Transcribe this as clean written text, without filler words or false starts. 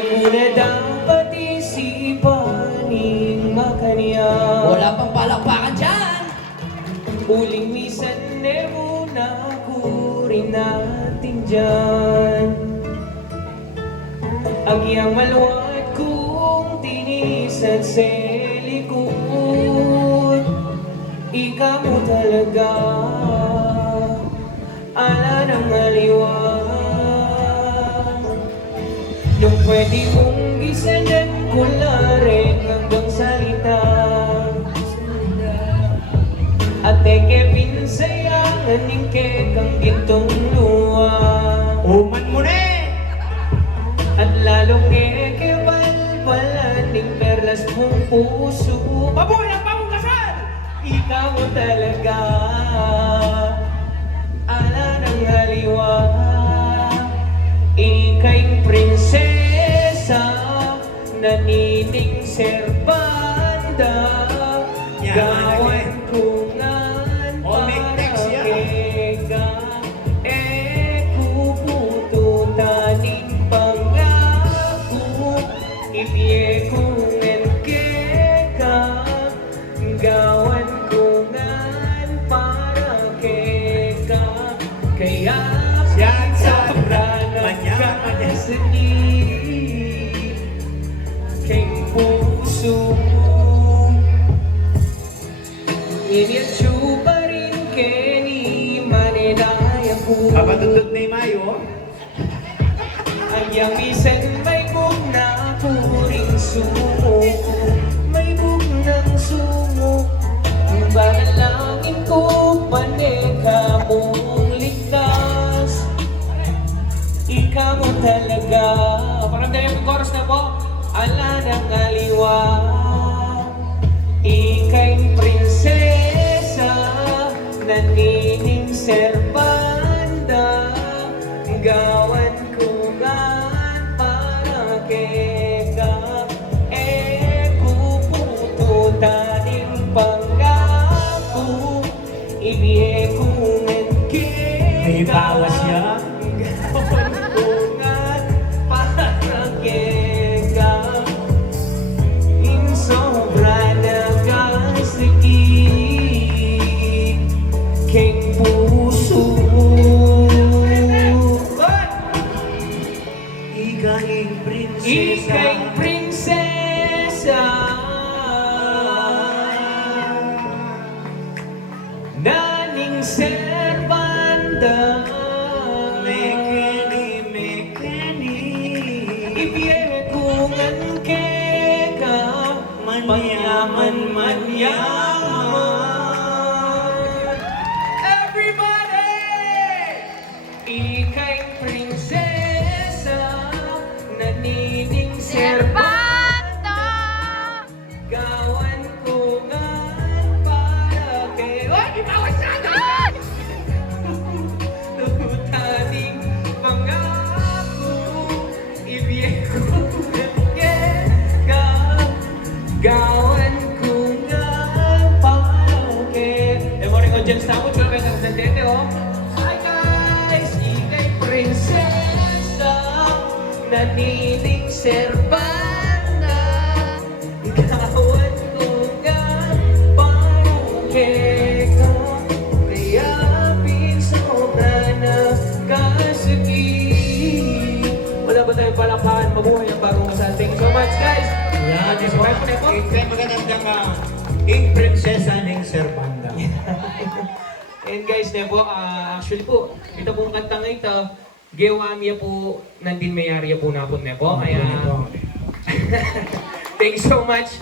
May muna dapat isipaning makaniya. Wala pang palakpakan dyan. Uling misan muna kurin natin dyan. Agyang maluwat kong tinisan sa likod. Ikaw mo talaga, ala ng aliwa. Nung pwede mong gisanan ko laring hanggang salita. At eke pinsayangan ning kekang gintong luwa. Uman mo na eh! At lalong eke balbalan ning perlas mong puso. Mabulang pamungkasan! Ikaw mo talaga, ala ng haliwa. Ika'y prinsesa, nanining serbanda. Gawan ko ngan para keka. Kupututaning pangako. Ibiye ko ngan keka. Gawan ko ngan para keka. Kaya Yan sa sobra nagkakasali kay puso mo. Iniyatsu pa rin keni manenaya ko. Kapatundot na yung mayo. Ang yamisan may bugna ko rin sumo. May bugnang sumo. Ang banalangin ko paneka mong ligtas. Ikaw mo talaga. Parang dahil yung chorus na po. Ala ng aliwa. Ika'y prinsesa, nanining serbanda. Gawan ko gan para keka. Kupututaning pangako. Ibiye ko ngan keka. May bawas niya. Gawan ko gan para keka. Sobra nagkasakit kay puso. Ika'y prinsesa. Ika'y prinsesa, naning serbanda. Mekeni. Ibiye ko ngan keka. Mayaman, manyaman. Everybody! Ika'y prinsesa, nanining serbanda. Gawan ko ngan para kay... Oy, ibawas na agad! Tutaning pangako, ibiye ko ngan keka. Gawan ko nga pake. Morning audience na po, sila may kasantente, oh. Hi guys! Ika'y prinsesa, nanining serbanda. Gawan ko nga pake. Kaya pinsobra na kasakit. Wala ba tayong palakpakan? Mabuhay ang bagong kasal. Thank you so much, guys! Yan, ika'y magandang king prinsesa ng Serbanda. And guys, Nebo, actually po, ito pong kantang ito, gewamya po, nandin mayarya po na po, Nebo. Kaya, thank you so much.